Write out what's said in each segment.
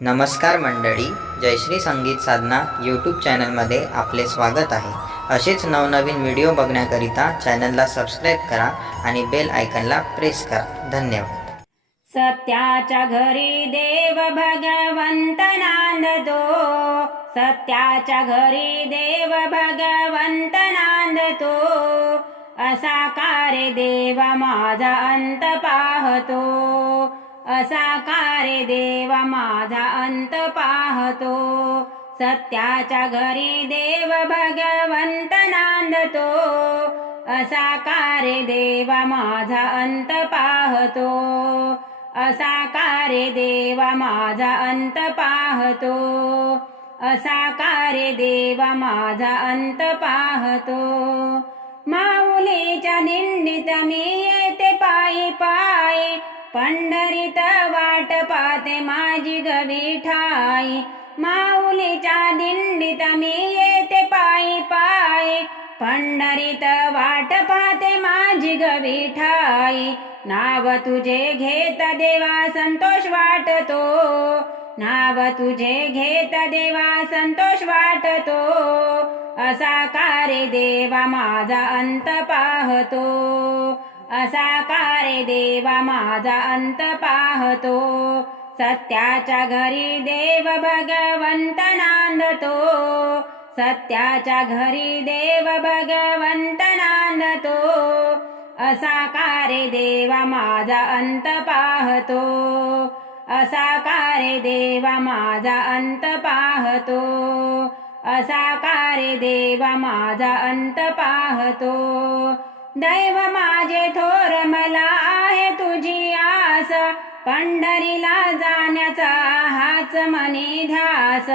नमस्कार मंडळी जयश्री संगीत साधना यूट्यूब चॅनलमध्ये आपले स्वागत आहे. असेच नवनवीन व्हिडिओ बघण्याकरिता चॅनलला सबस्क्राईब करा आणि बेल आयकनला प्रेस करा. धन्यवाद. सत्याच्या घरी देव भगवंत नांदतो सत्याच्या घरी देव भगवंत नांदतो असा कार्य देवा माझा अंत पाहतो. असा कार्य देवा माझा अंत पाहतो? सत्याच्या घरी देव भगवंत नांदतो. असा कार्य देवा माझा अंत पाहतो? असा कार्य देवा माझा अंत पाहतो? असा कार्य देवा माझा अंत पाहतो? माऊलीच्या निंद पंढरीत वाट पाहते माझी गवी ठाई. माऊलीच्या दिंडीत मी येते पायी पायी. पंढरीत वाट पाहते माझी गवी ठाई. नाव तुझे घेत देवा संतोष वाटतो. नाव तुझे घेत देवा संतोष वाटतो. असा कार्य देवा माझा अंत पाहतो. असा कार्य देवा माझा अंत पाहतो. सत्याच्या घरी देव भगवंत नांदतो. सत्याच्या घरी देव भगवंत नांदतो. असा कार्य देवा माझा अंत पाहतो. असा कार्य देवा माझा अंत पाहतो. असा कार्य देवा माझा अंत पाहतो. दैव माझे थोर मला आहे तुझी आस. पंढरीला जाण्याचा हाच मनी ध्यास.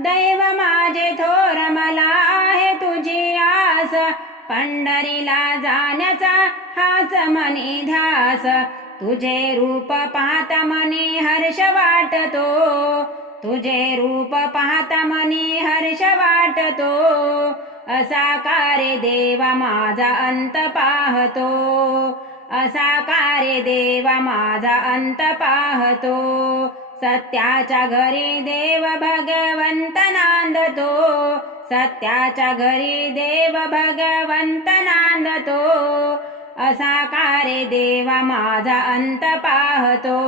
दैव माझे थोर मला आहे तुझी आस. पंढरीला जाण्याचा हाच मनी ध्यास. तुझे रूप पाहता मनी हर्ष वाटतो. तुझे रूप पाहता मनी हर्ष वाटतो. असा कार्य देवा माझा अंत पाहतो. असा कार्य देवा माझा अंत पाहतो. सत्याच्या घरी देव भगवंत नांदतो. सत्याच्या घरी देव भगवंत नांदतो. असा कार्य देवा माझा अंत पाहतो.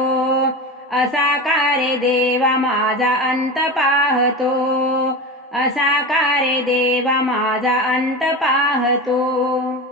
असा कार्य देवा माझा अंत पाहतो. असा कारे देवा माझा अंत पाहतो.